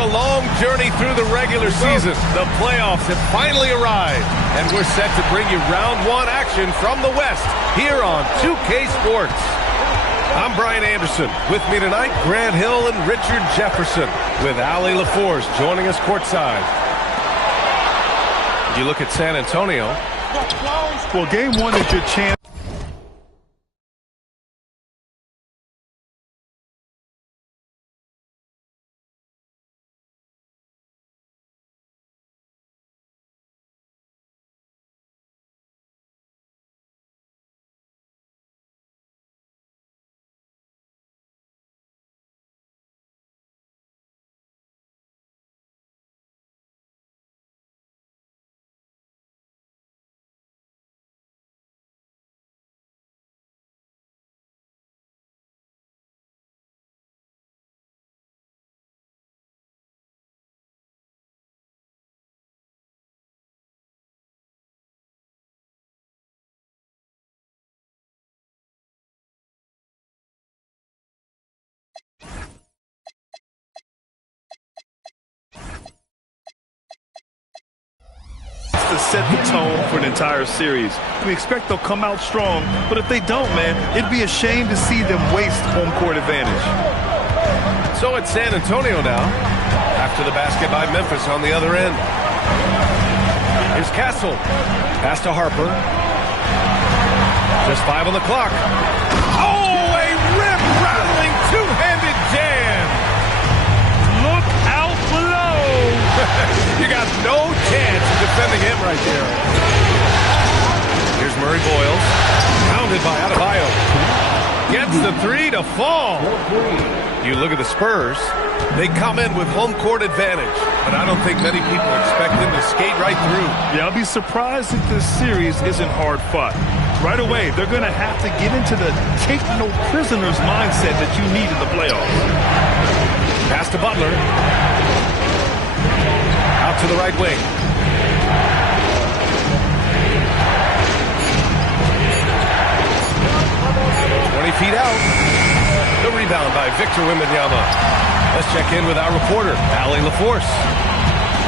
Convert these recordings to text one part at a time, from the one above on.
a long journey through the regular season, the playoffs have finally arrived, and we're set to bring you round one action from the West here on 2K Sports. I'm Brian Anderson. With me tonight, Grant Hill and Richard Jefferson, with Allie LaForce joining us courtside. You look at San Antonio. Well, game one is your chance. To set the tone for an entire series. We expect they'll come out strong, but if they don't, man, it'd be a shame to see them waste home court advantage. So it's San Antonio now, after the basket by Memphis on the other end. Here's Castle. Pass to Harper. Just 5 on the clock. Oh, a rip-rattling two-handed jam. Look out below. You got no chance of defending him right there. Here's Murray Boyles. Pounded by Adebayo. Gets the three to fall. You look at the Spurs. They come in with home court advantage, but I don't think many people expect them to skate right through. Yeah, I'll be surprised if this series isn't hard fought. Right away, they're going to have to get into the take no prisoners mindset that you need in the playoffs. Pass to Butler. Out to the right wing. 20 feet out. The rebound by Victor Wembanyama. Let's check in with our reporter, Allie LaForce.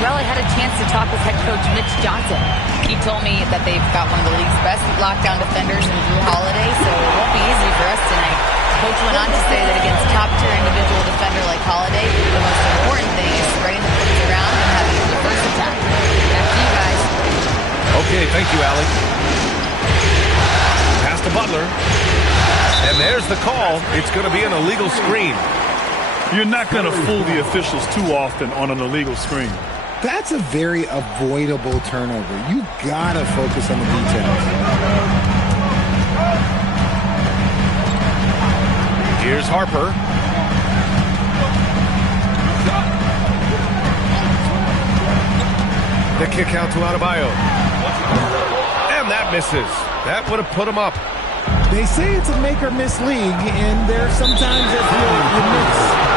Well, I had a chance to talk with head coach Mitch Johnson. He told me that they've got one of the league's best lockdown defenders in Drew Holiday, so it won't be easy for us tonight. Coach went on to say that against top-tier individual defender like Holiday, the most important thing is spreading the footage around and having the first attack. Back to you guys. Okay, thank you, Allie. Pass to Butler. And there's the call. It's going to be an illegal screen. You're not going to fool the officials too often on an illegal screen. That's a very avoidable turnover. You got to focus on the details. Here's Harper. The kick out to Adebayo. And that misses. That would have put him up. They say it's a make-or-miss league, and there are sometimes that you miss.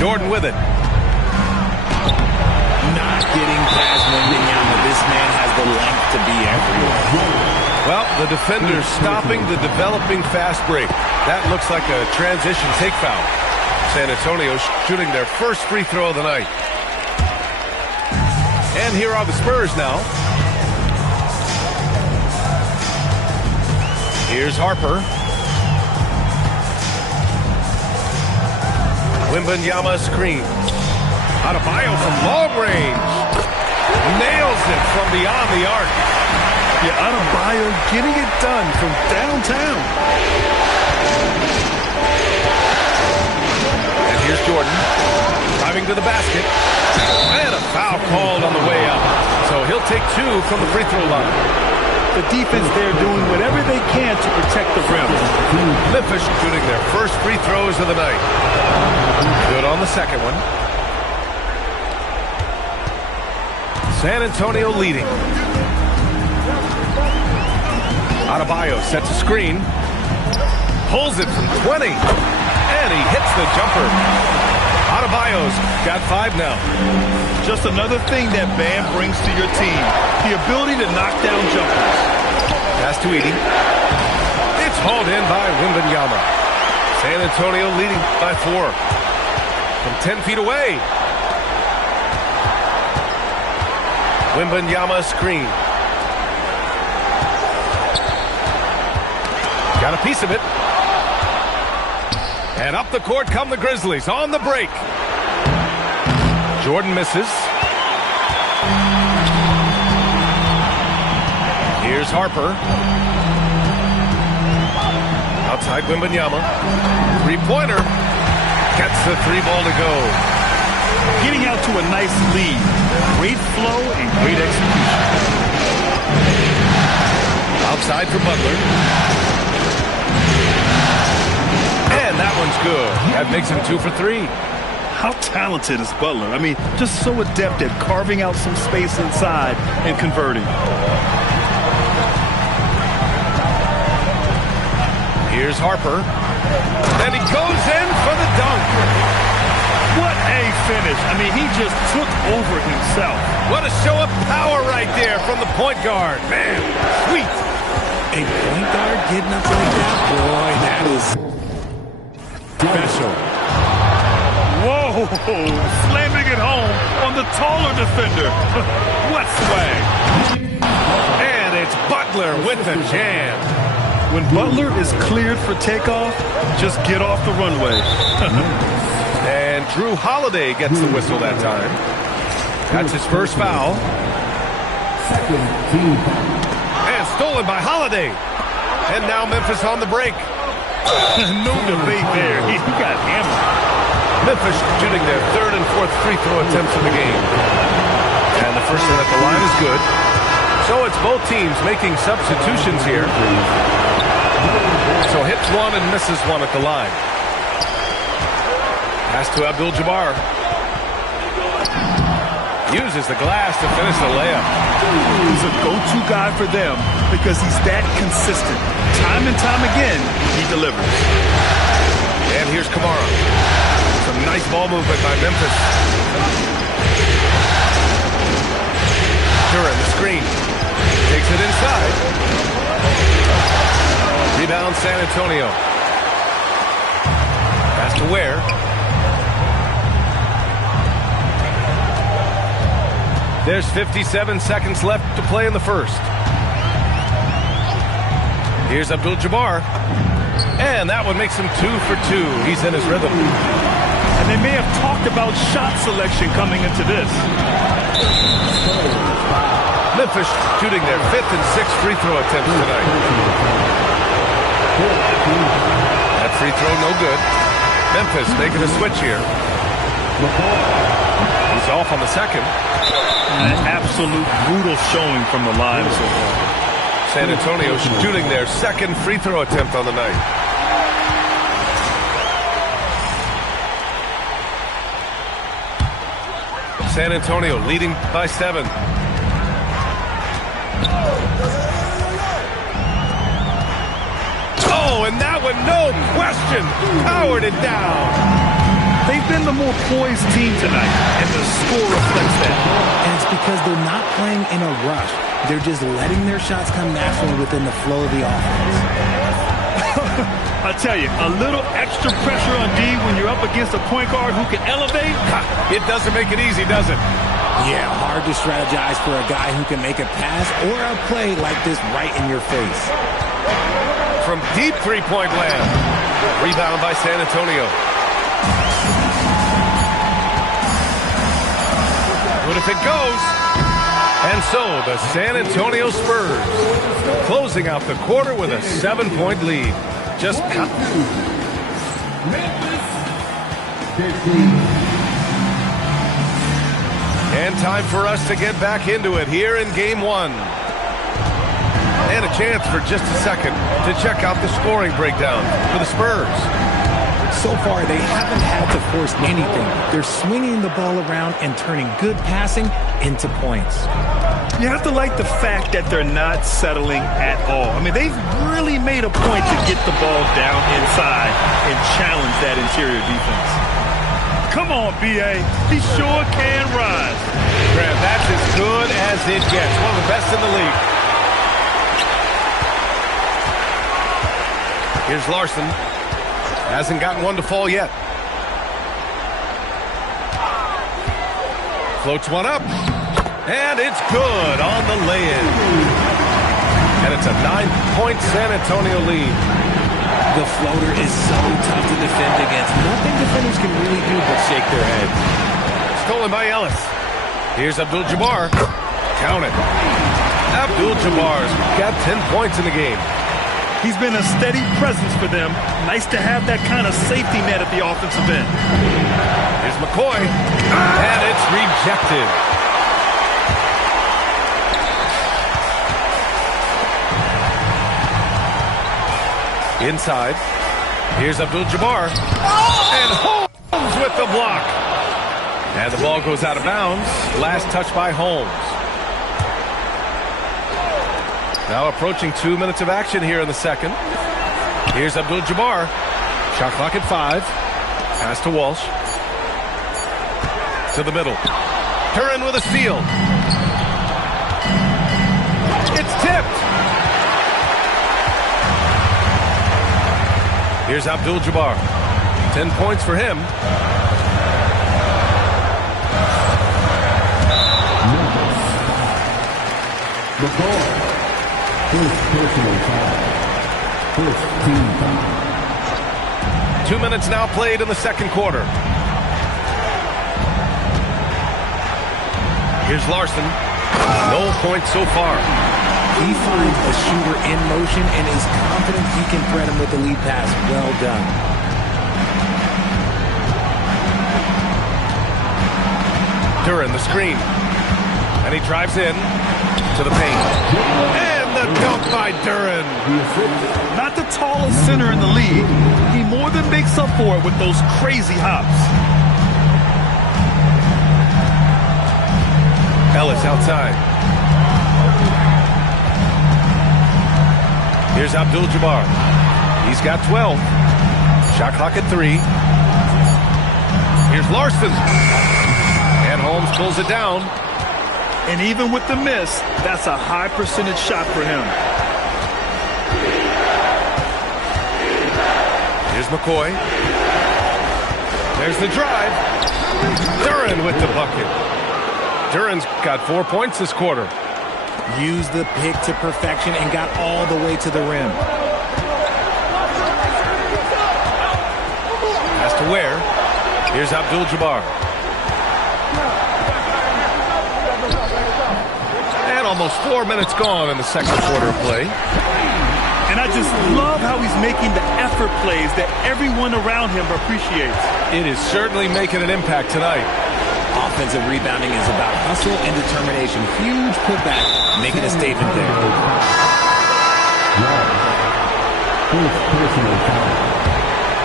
Jordan with it. Not getting past Wembanyama. This man has the length to be everywhere. Well, the defender's stopping the developing fast break. That looks like a transition take foul. San Antonio shooting their first free throw of the night. And here are the Spurs now. Here's Harper. Wembanyama screen. Adebayo from long range. Nails it from beyond the arc. Yeah, Adebayo getting it done from downtown. And here's Jordan. Driving to the basket. And a foul called on the way up. So he'll take two from the free throw line. The defense there doing whatever they can to protect the rim. Memphis shooting their first free throws of the night. Good on the second one. San Antonio leading. Adebayo sets a screen. Pulls it from 20. And he hits the jumper. Adebayo's got 5 now. Just another thing that Bam brings to your team. The ability to knock down jumpers. Pass to Edie. It's hauled in by Wembanyama. San Antonio leading by 4. From 10 feet away. Wembanyama screen. Got a piece of it. And up the court come the Grizzlies on the break. Jordan misses. Here's Harper. Outside Wembanyama. Three-pointer. Gets the 3-ball to go. Getting out to a nice lead. Great flow and great execution. Outside for Butler. And that one's good. That makes him 2 for 3. How talented is Butler? I mean, just so adept at carving out some space inside and converting. Here's Harper. And he goes in for the dunk. What a finish. I mean, he just took over himself. What a show of power right there from the point guard. Man, sweet. A point guard getting up like that? Boy, that is special. Whoa, slamming it home on the taller defender. What swag. And it's Butler with the jam. When Butler is cleared for takeoff, just get off the runway. And Drew Holiday gets the whistle that time. That's his first foul. And stolen by Holiday. And now Memphis on the break. No debate there. He got hammered. Memphis shooting their 3rd and 4th free throw attempts of the game. And the first one at the line is good. So it's both teams making substitutions here. So hits one and misses one at the line. Pass to Abdul-Jabbar. Uses the glass to finish the layup. He's a go-to guy for them because he's that consistent. Time and time again, he delivers. And here's Kamara. Some nice ball movement by Memphis. Duran, the screen. Takes it inside. Rebound San Antonio. Pass to Ware. There's 57 seconds left to play in the first. Here's Abdul-Jabbar. And that one makes him 2 for 2. He's in his rhythm. And they may have talked about shot selection coming into this. Memphis shooting their 5th and 6th free throw attempts tonight. That free throw no good. Memphis making a switch here. He's off on the second. An absolute brutal showing from the line so far. San Antonio shooting their 2nd free throw attempt on the night. San Antonio leading by 7. Oh, and that one, no question, powered it down. They've been the more poised team tonight, and the score reflects that. And it's because they're not playing in a rush. They're just letting their shots come naturally within the flow of the offense. I tell you, a little extra pressure on D when you're up against a point guard who can elevate. It doesn't make it easy, does it? Yeah, hard to strategize for a guy who can make a pass or a play like this right in your face. From deep three-point land. Rebound by San Antonio. Good if it goes. And so the San Antonio Spurs closing out the quarter with a 7-point lead. Just and time for us to get back into it here in Game 1. And a chance for just a second to check out the scoring breakdown for the Spurs. So far, they haven't had to force anything. They're swinging the ball around and turning good passing into points. You have to like the fact that they're not settling at all. I mean, they've really made a point to get the ball down inside and challenge that interior defense. Come on, B.A. He sure can rise. Graham, that's as good as it gets. One of the best in the league. Here's Larson. Hasn't gotten one to fall yet. Floats one up. And it's good on the lay-in. And it's a 9-point San Antonio lead. The floater is so tough to defend against. Nothing defenders can really do but shake their head. Stolen by Ellis. Here's Abdul-Jabbar. Count it. Abdul-Jabbar's got 10 points in the game. He's been a steady presence for them. Nice to have that kind of safety net at the offensive end. Here's McCoy. And it's rejected. Inside. Here's Abdul-Jabbar. And Holmes with the block. And the ball goes out of bounds. Last touch by Holmes. Now approaching 2 minutes of action here in the second. Here's Abdul-Jabbar. Shot clock at 5. Pass to Walsh. To the middle. Duren with a steal. It's tipped. Here's Abdul-Jabbar. 10 points for him. The ball. First personal foul. First team foul. 2 minutes now played in the second quarter. Here's Larson. No points so far. He finds a shooter in motion and is confident he can thread him with the lead pass. Well done. Duren, the screen. And he drives in to the paint. And the dunk by Duren. Not the tallest center in the league. He more than makes up for it with those crazy hops. Ellis outside. Here's Abdul-Jabbar. He's got 12. Shot clock at 3. Here's Larson. And Holmes pulls it down. And even with the miss, that's a high percentage shot for him. Here's McCoy. There's the drive. Duren with the bucket. Duren's got 4 points this quarter. Used the pick to perfection and got all the way to the rim. Pass to Ware. Here's Abdul-Jabbar. And almost 4 minutes gone in the second quarter of play. And I just love how he's making the effort plays that everyone around him appreciates. It is certainly making an impact tonight. Offensive rebounding is about hustle and determination. Huge putback, making a statement there. First personal foul.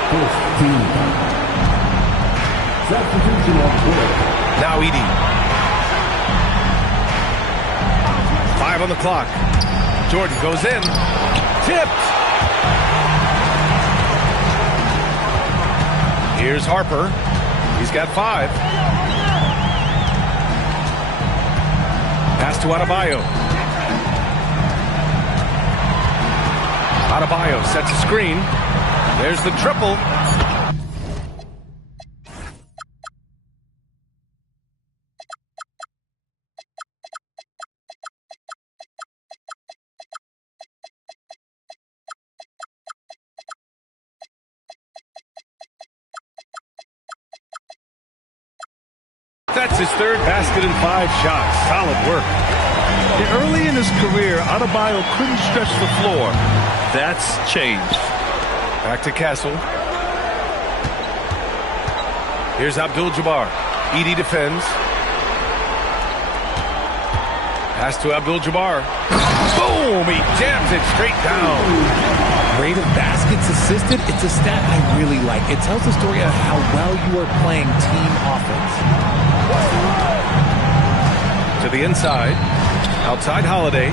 First team foul. Substitution on court. Now Edey. 5 on the clock. Jordan goes in. Tipped. Here's Harper. He's got 5. Pass to Adebayo. Adebayo sets a screen. There's the triple. That's his third basket in 5 shots. Solid work. Early in his career, Adebayo couldn't stretch the floor. That's changed. Back to Castle. Here's Abdul-Jabbar. Edey defends. Pass to Abdul-Jabbar. Boom! He jams it straight down. Rate of baskets assisted, it's a stat I really like. It tells the story of how well you are playing team offense. To the inside. Outside Holiday.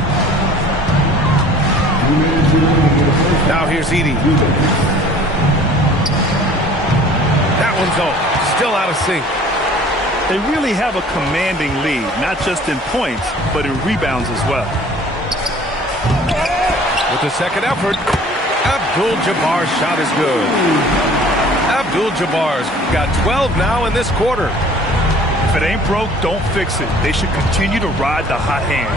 Now here's Edey. That one's off. still out of sync. They really have a commanding lead, not just in points, but in rebounds as well. With the second effort, Abdul-Jabbar's shot is good. Abdul-Jabbar's got 12 now in this quarter. If it ain't broke, don't fix it. They should continue to ride the hot hand.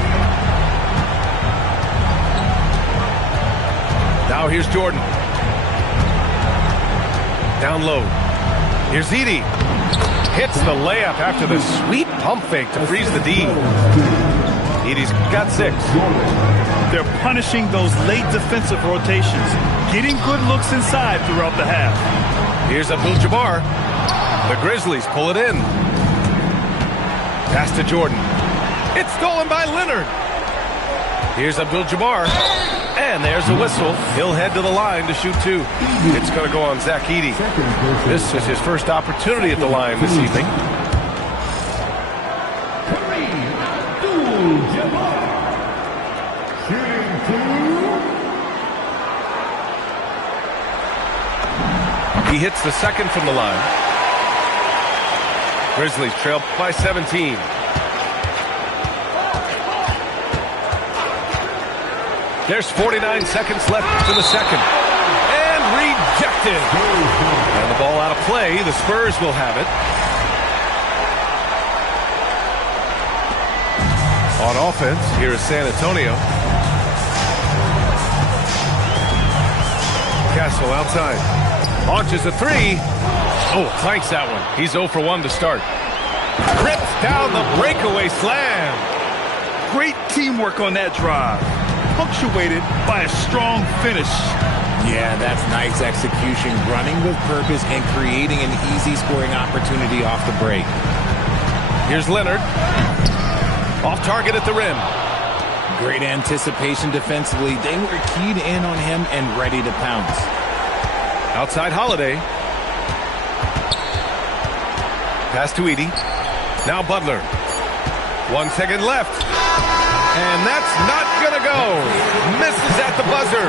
Now here's Jordan. Down low. Here's Edey. Hits the layup after the sweet pump fake to freeze the D. Edey's got 6. They're punishing those late defensive rotations, getting good looks inside throughout the half. Here's Abdul-Jabbar. The Grizzlies pull it in. Pass to Jordan. It's stolen by Leonard. Here's Abdul-Jabbar. And there's a whistle. He'll head to the line to shoot 2. It's going to go on Zach Edey. This is his first opportunity at the line this evening. He hits the second from the line. Grizzlies trail by 17. There's 49 seconds left to the second. And rejected. And the ball out of play. The Spurs will have it. On offense, here is San Antonio. Castle outside. Launches a 3. Oh, clanks that one. He's 0 for 1 to start. Rips down the breakaway slam. Great teamwork on that drive, punctuated by a strong finish. Yeah, that's nice execution, running with purpose and creating an easy scoring opportunity off the break. Here's Leonard. Off target at the rim. Great anticipation defensively. They were keyed in on him and ready to pounce. Outside Holiday. Pass to Edey. Now Butler. 1 second left. And that's not going to go. Misses at the buzzer.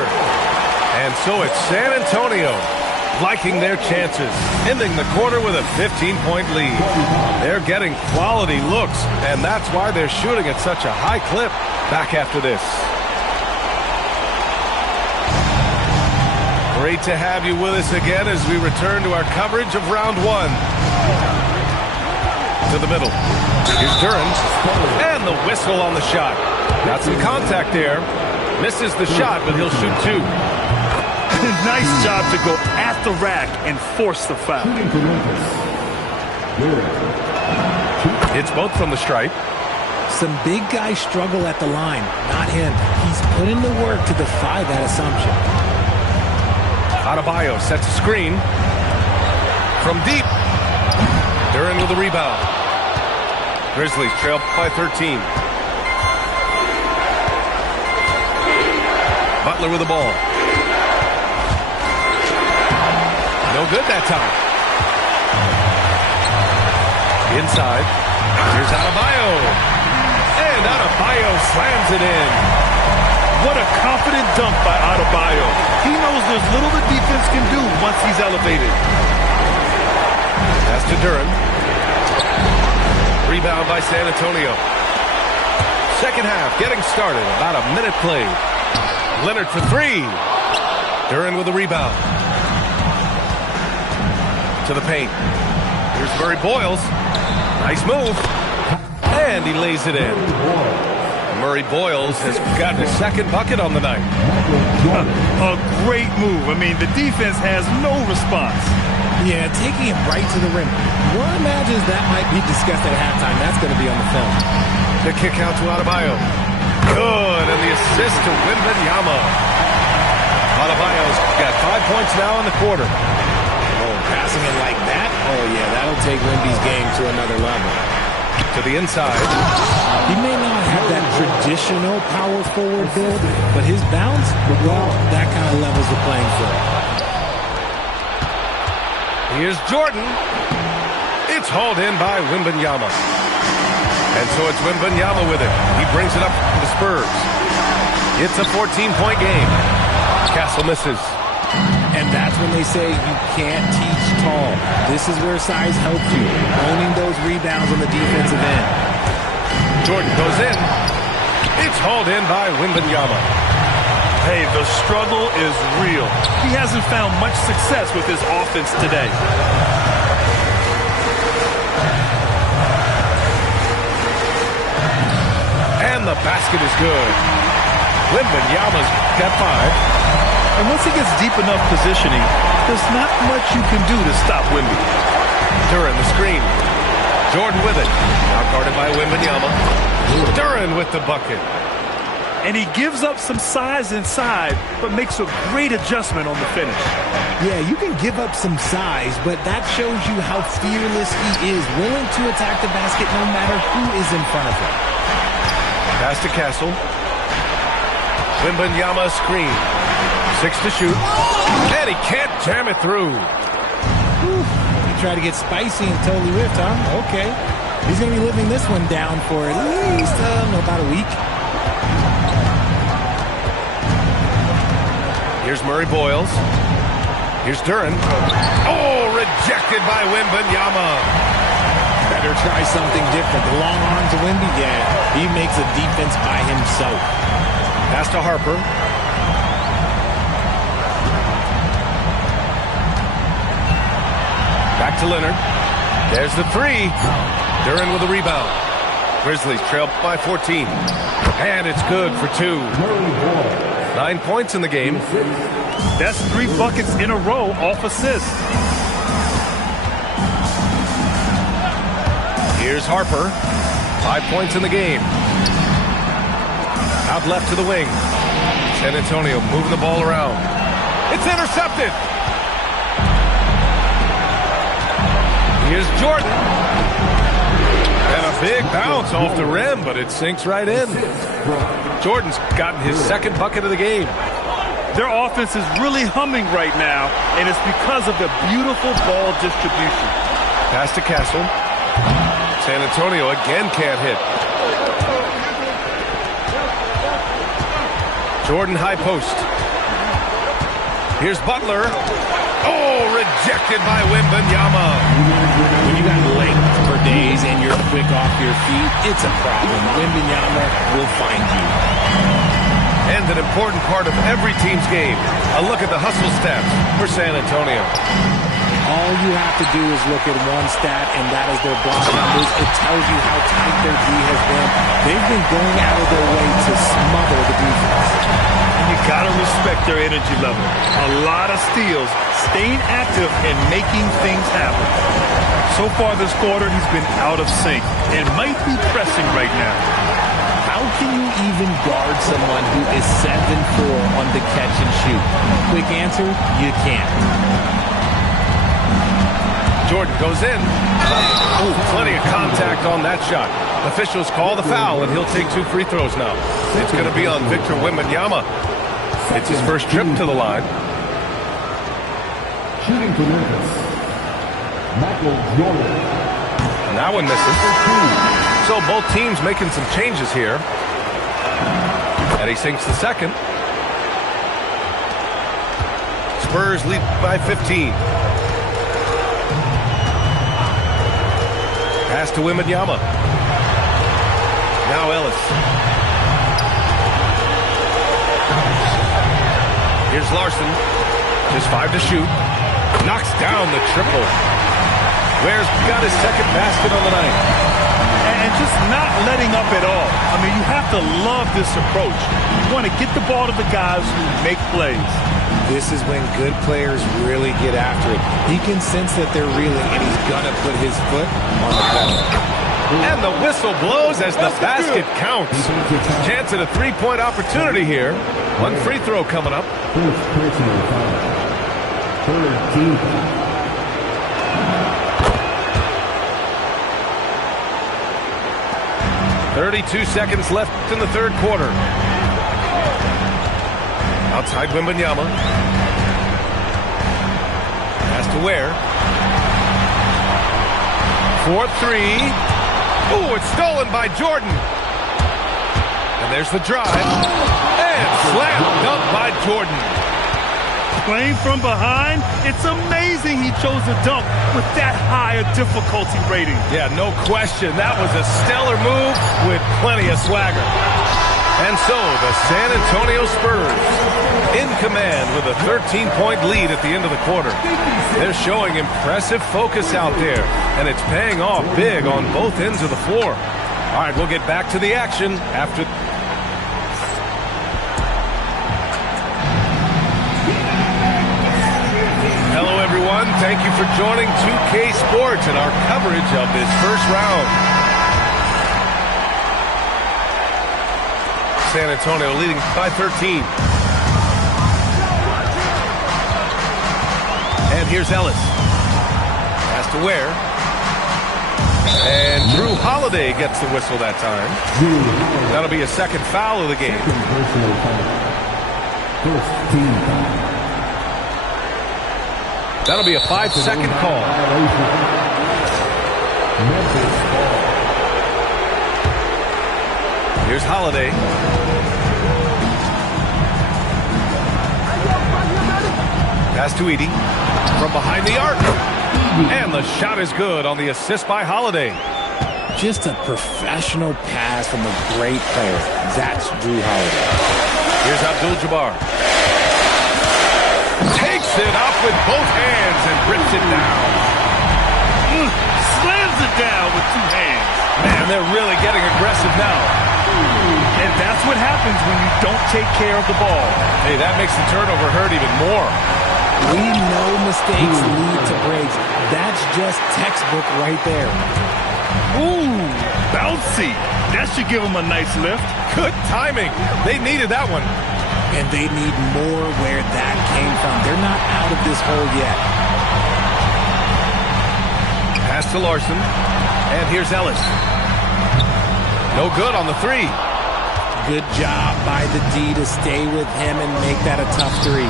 And so it's San Antonio liking their chances, ending the quarter with a 15-point lead. They're getting quality looks, and that's why they're shooting at such a high clip. Back after this. Great to have you with us again as we return to our coverage of round 1. To the middle. Here's Duran. And the whistle on the shot. Got some contact there. Misses the shot, but he'll shoot 2. Nice job to go at the rack and force the foul. It's both from the stripe. Some big guys struggle at the line, not him. He's put in the work to defy that assumption. Adebayo sets a screen. From deep. Duran with the rebound. Grizzlies trail by 13. Butler with the ball. No good that time. Inside. Here's Adebayo. And Adebayo slams it in. What a confident dunk by Adebayo. He knows there's little the defense can do once he's elevated. Pass to Duran. Rebound by San Antonio. Second half getting started. About a minute played. Leonard for 3. Duran with the rebound. To the paint. Here's Murray Boyles. Nice move. And he lays it in. Murray Boyles has gotten his second bucket on the night. A great move. I mean, the defense has no response. Yeah, taking it right to the rim. One imagines that might be discussed at halftime. That's going to be on the film. The kick out to Adebayo. Good, and the assist to Wembanyama. Adebayo's got 5 points now in the quarter. Oh, passing it like that? Oh, yeah, that'll take Wemby's game to another level. To the inside. He may not have that traditional power forward build, but his bounce, well, that kind of levels the playing field. Here's Jordan. It's hauled in by Wembanyama. And so it's Wembanyama with it. He brings it up to the Spurs. It's a 14-point game. Castle misses. And that's when they say you can't teach tall. This is where size helps you, owning those rebounds on the defensive end. Jordan goes in. It's hauled in by Wembanyama. Hey, the struggle is real. He hasn't found much success with his offense today. And the basket is good. Wembanyama's got 5. And once he gets deep enough positioning, there's not much you can do to stop Wemby. Duran the screen. Jordan with it. Now guarded by Wembanyama. Duran with the bucket. And he gives up some size inside, but makes a great adjustment on the finish. Yeah, you can give up some size, but that shows you how fearless he is, willing to attack the basket no matter who is in front of him. Pass to Castle. Wembanyama screen. 6 to shoot. And he can't jam it through. Whew. He tried to get spicy and totally whiffed, huh? Okay. He's going to be living this one down for at least about a week. Here's Murray Boyles. Here's Duran. Oh, rejected by Wembanyama. Better try something different. The long arms of Wemby, yeah, he makes a defense by himself. Pass to Harper. Back to Leonard. There's the 3. Duran with a rebound. Grizzlies trail by 14. And it's good for 2. 9 points in the game. That's 3 buckets in a row off assists. Here's Harper. 5 points in the game. Out left to the wing. San Antonio moving the ball around. It's intercepted. Here's Jordan. And a big bounce off the rim, but it sinks right in. Jordan's gotten his second bucket of the game. Their offense is really humming right now, and it's because of the beautiful ball distribution. Pass to Castle. San Antonio again can't hit. Jordan high post. Here's Butler. Oh, rejected by Wembanyama. When you got length for days and you're quick off your feet, it's a problem. Wembanyama will find you. And an important part of every team's game. A look at the hustle stats for San Antonio. All you have to do is look at one stat, and that is their block numbers. It tells you how tight their D has been. They've been going out of their way to smother the defense. And you got to respect their energy level. A lot of steals, staying active and making things happen. So far this quarter, he's been out of sync and might be pressing right now. How can you even guard someone who is 7'4" on the catch and shoot? Quick answer, you can't. Jordan goes in. Oh, plenty of contact on that shot. Officials call the foul, and he'll take 2 free throws now. It's going to be on Victor Wembanyama. It's his first trip to the line. Shooting to Memphis, Michael Jordan. And that one misses. So both teams making some changes here. And he sinks the second. Spurs lead by 15. Pass to Wembanyama. Now Ellis. Here's Larson. Just 5 to shoot. Knocks down the triple. Ware's got his second basket on the night. And just not letting up at all. I mean, you have to love this approach. You want to get the ball to the guys who make plays. This is when good players really get after it. He can sense that they're reeling, and he's going to put his foot on the pedal. And the whistle blows as the basket counts. Chance at a 3-point opportunity here. 1 free throw coming up. First personal foul. Third team foul. .32 seconds left in the third quarter. Outside Wembanyama. Pass to Ware. 4-3. Oh, it's stolen by Jordan. And there's the drive. And slam dunk by Jordan. Playing from behind, it's amazing he chose a dunk with that high a difficulty rating. Yeah, no question. That was a stellar move with plenty of swagger. And so the San Antonio Spurs in command with a 13-point lead at the end of the quarter. They're showing impressive focus out there, and it's paying off big on both ends of the floor. All right, we'll get back to the action after... Hello, everyone. Thank you for joining 2K Sports and our coverage of this first round. San Antonio leading by 13. And here's Ellis. Has to Ware. And Drew Holiday gets the whistle that time. That'll be a second foul of the game. That'll be a 5-second call. Here's Holiday. Pass to Edey. From behind the arc. And the shot is good on the assist by Holiday. Just a professional pass from a great player. That's Drew Holiday. Here's Abdul-Jabbar. Takes it up with both hands and rips it down. Slams it down with two hands. Man, they're really getting aggressive now. And that's what happens when you don't take care of the ball. Hey, that makes the turnover hurt even more. We know mistakes lead to breaks. That's just textbook right there. Ooh, bouncy. That should give him a nice lift. Good timing. They needed that one. And they need more where that came from. They're not out of this hole yet. Pass to Larson. And here's Ellis. No good on the three. Good job by the D to stay with him and make that a tough three.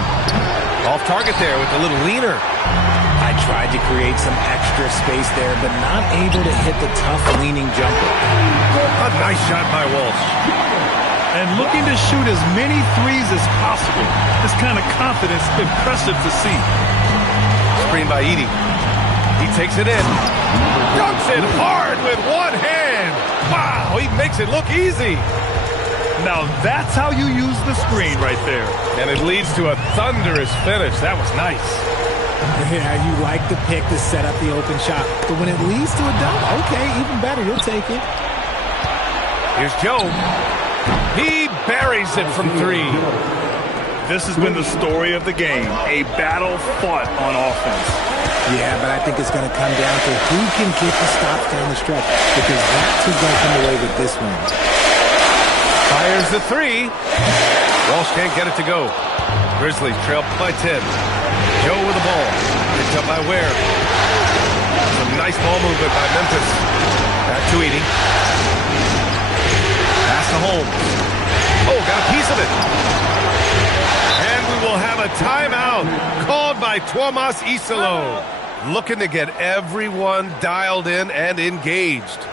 Off target there with a little leaner. I tried to create some extra space there, but not able to hit the tough leaning jumper. A nice shot by Walsh. And looking to shoot as many threes as possible. This kind of confidence, impressive to see. Screen by Edey. He takes it in. Dunks it hard with one hand. Wow, he makes it look easy. Now that's how you use the screen right there. And it leads to a thunderous finish. That was nice. Yeah, you like the pick to set up the open shot. But when it leads to a dunk, okay, even better. You'll take it. Here's Joe. He buries it from three. This has been the story of the game. A battle fought on offense. Yeah, but I think it's going to come down to who can get the stops down the stretch. Because that's who's going to come away with this one. Fires the three. Walsh can't get it to go. Grizzlies trail by 10. Joe with the ball. Picked up by Ware. Some nice ball movement by Memphis. Back to Edey. Pass to Holmes. Oh, got a piece of it. And we will have a timeout called by Tuomas Isalo. Looking to get everyone dialed in and engaged.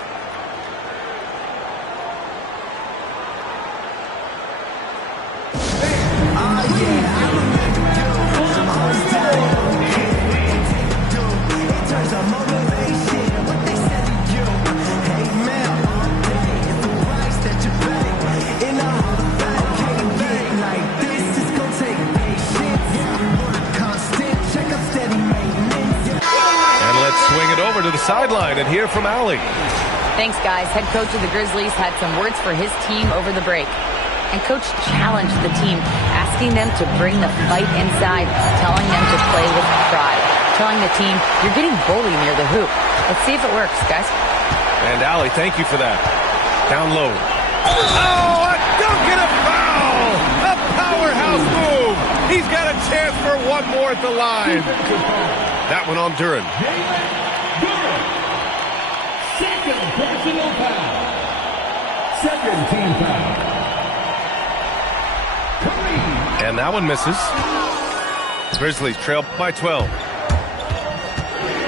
To the sideline and hear from Allie. Thanks, guys. Head coach of the Grizzlies had some words for his team over the break. And coach challenged the team, asking them to bring the fight inside, telling them to play with pride, telling the team, you're getting bullied near the hoop. Let's see if it works, guys. And Allie, thank you for that. Down low. Oh, a dunk and a foul! A powerhouse move! He's got a chance for one more at the line. That one on Duran. Second personal foul. Second team foul. And that one misses. Grizzlies trail by 12.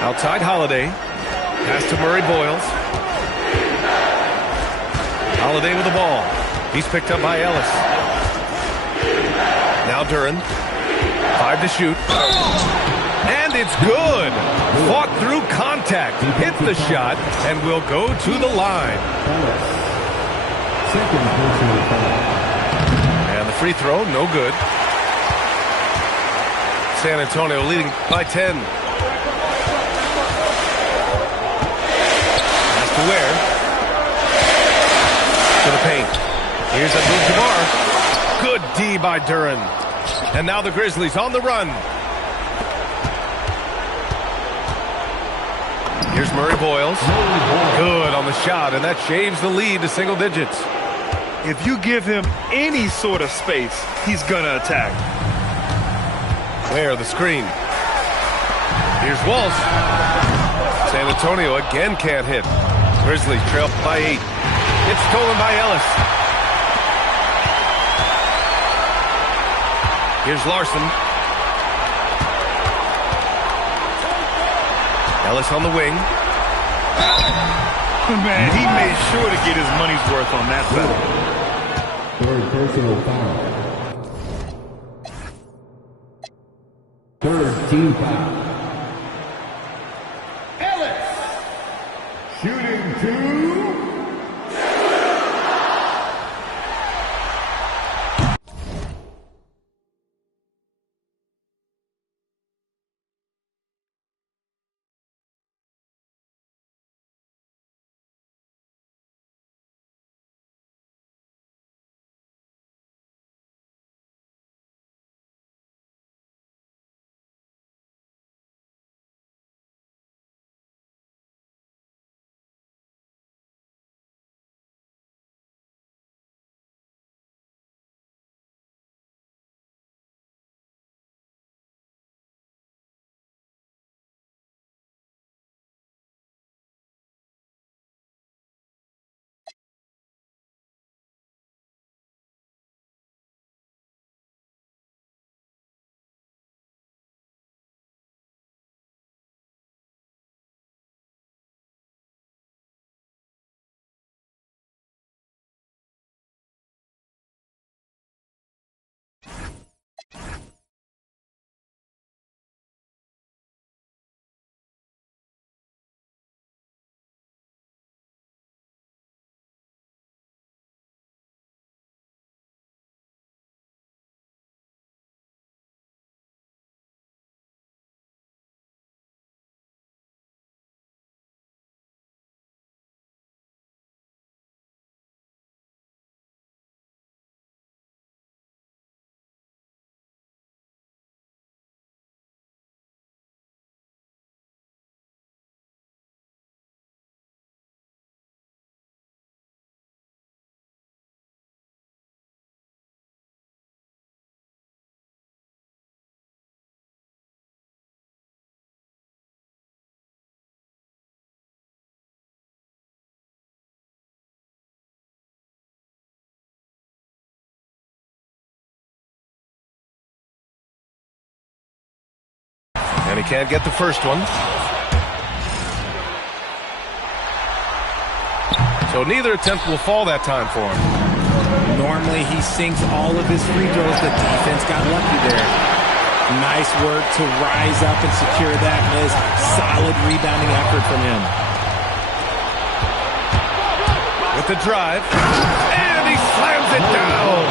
Outside Holiday. Pass to Murray Boyles. Holiday with the ball. He's picked up by Ellis. Now Duran. 5 to shoot. And it's good. Fought through contact. Hit the shot and will go to the line. Second personal foul. And the free throw, no good. San Antonio leading by 10. Has to wear. To the paint. Here's Abdul-Jabbar. Good D by Duren. And now the Grizzlies on the run. Here's Murray Boyles. Good on the shot, and that shaves the lead to single digits. If you give him any sort of space, he's going to attack. Where the screen. Here's Walsh. San Antonio again can't hit. Grizzlies trail by 8. It's stolen by Ellis. Here's Larson. Ellis on the wing. Man, he made sure to get his money's worth on that foul. Third personal foul. Third team foul. Ellis. Shooting 2. And he can't get the first one. So neither attempt will fall that time for him. Normally he sinks all of his free throws. The defense got lucky there. Nice work to rise up and secure that miss. Solid rebounding effort from him. With the drive. And he slams it down.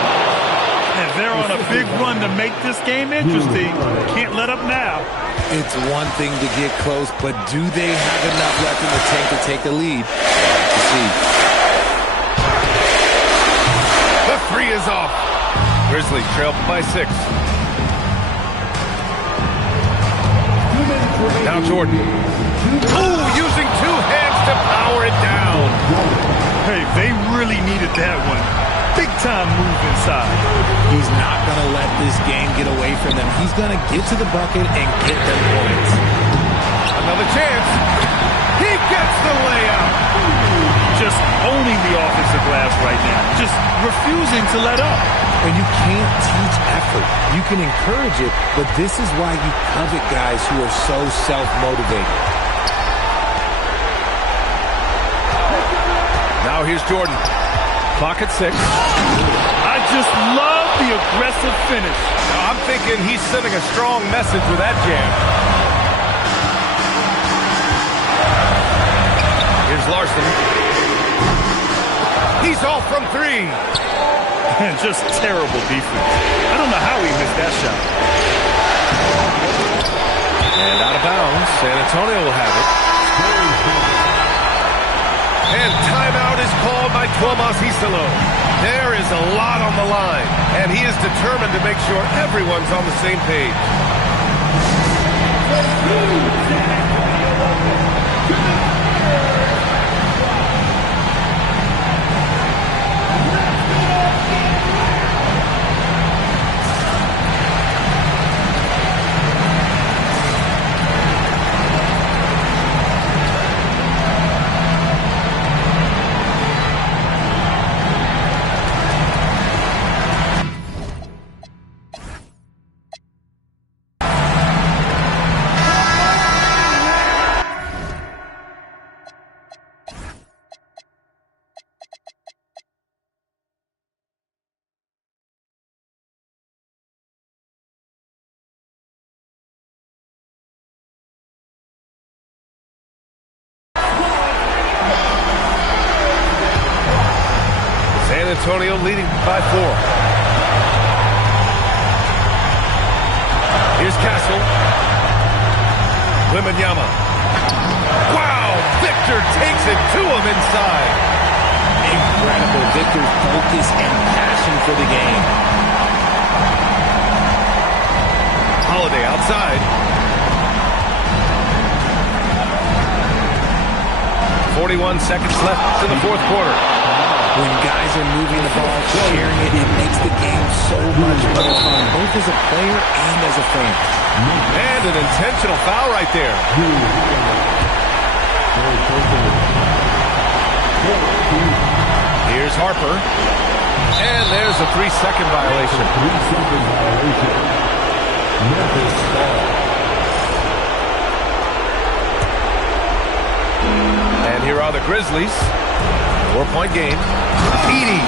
And they're on a big run to make this game interesting. Can't let up now. It's one thing to get close, but do they have enough left in the tank to take a lead? Let's see. The three is off. Grizzlies trail by 6. Now Jordan. Oh, using 2 hands to power it down. Hey, they really needed that one. Big time move inside. He's not going to let this game get away from them. He's going to get to the bucket and get them points. Another chance. He gets the layup. Just owning the offensive glass right now. Just refusing to let up. And you can't teach effort. You can encourage it, but this is why you covet guys who are so self-motivated. Now here's Jordan. Clock at 6. I just love the aggressive finish. I'm thinking he's sending a strong message with that jam. Here's Larson. He's off from three. Just terrible defense. I don't know how he missed that shot. And out of bounds. San Antonio will have it. And timeout is called by Tomas Isalo. There is a lot on the line, and he is determined to make sure everyone's on the same page. San Antonio leading by 4. Here's Castle. Wembanyama. Wow! Victor takes it to him inside. Incredible. Victor's focus and passion for the game. Holiday outside. 41 seconds left in the fourth quarter. When guys are moving the ball, sharing it, it makes the game so much more fun, both as a player and as a fan. And an intentional foul right there. Here's Harper. And there's a 3-second violation. 3-second violation. Memphis foul. And here are the Grizzlies. 4-point game. Edey.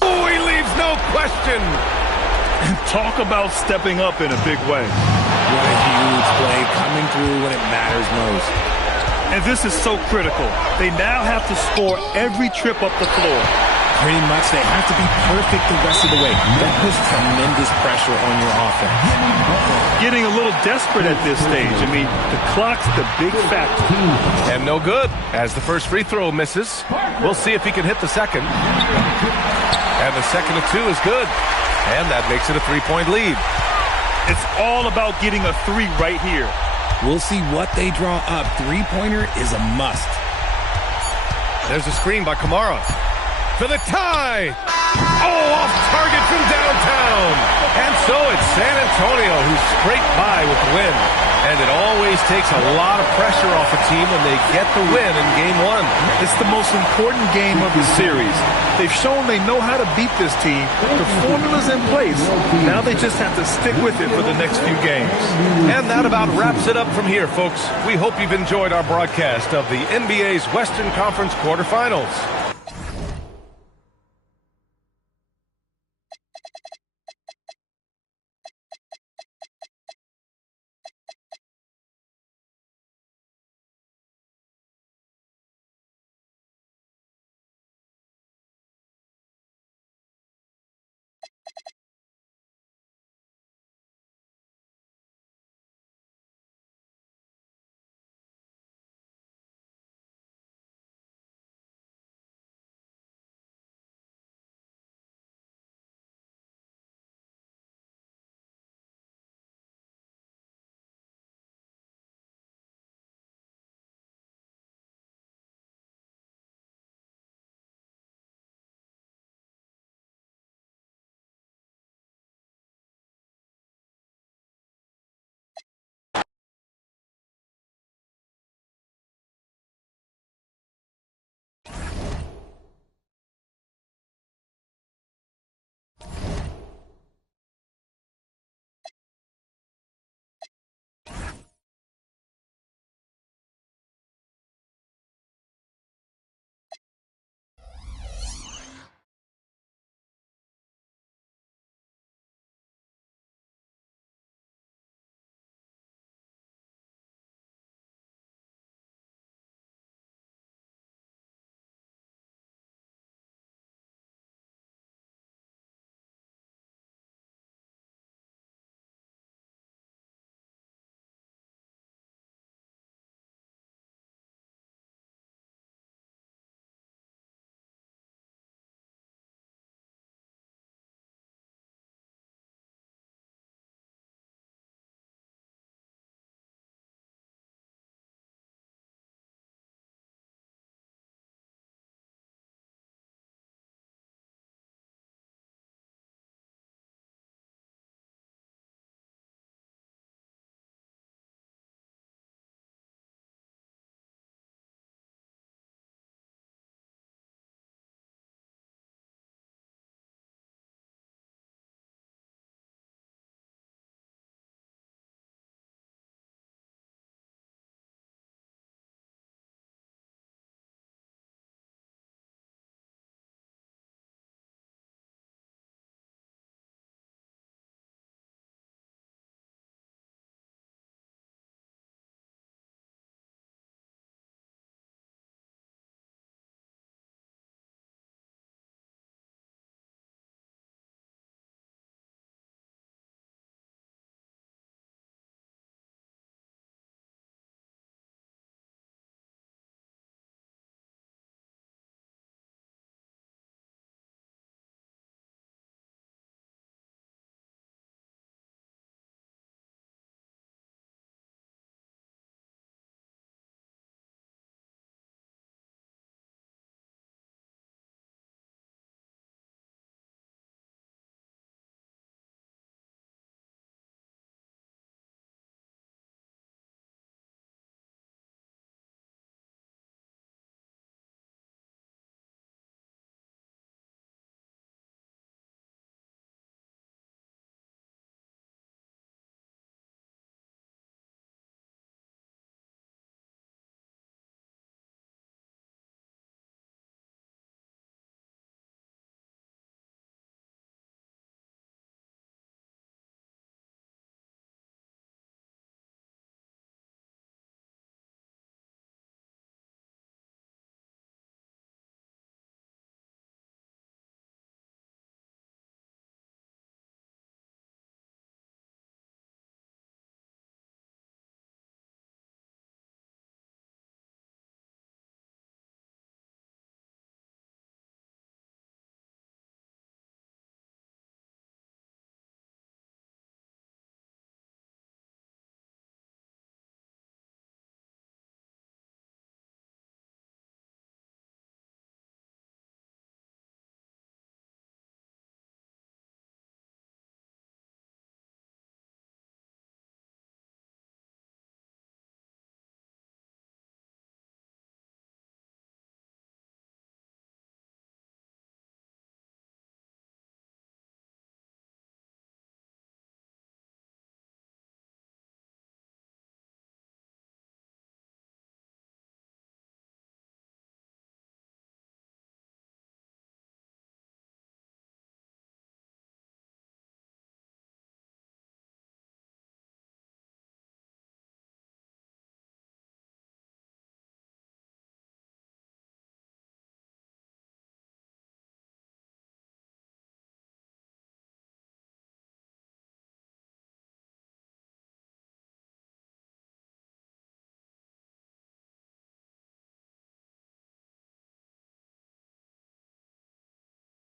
Oh, he leaves no question. Talk about stepping up in a big way. What a huge play, coming through when it matters most. And this is so critical. They now have to score every trip up the floor. Pretty much, they have to be perfect the rest of the way. That puts tremendous pressure on your offense. Getting a little desperate at this stage. I mean, the clock's the big factor. And no good, as the first free throw misses. We'll see if he can hit the second. And the second of 2 is good. And that makes it a 3-point lead. It's all about getting a 3 right here. We'll see what they draw up. Three-pointer is a must. There's a screen by Kamara. For the tie! Oh, off target from downtown! And so it's San Antonio who scraped by with the win. And it always takes a lot of pressure off a team when they get the win in Game 1. It's the most important game of the series. They've shown they know how to beat this team. The formula's in place. Now they just have to stick with it for the next few games. And that about wraps it up from here, folks. We hope you've enjoyed our broadcast of the NBA's Western Conference quarterfinals.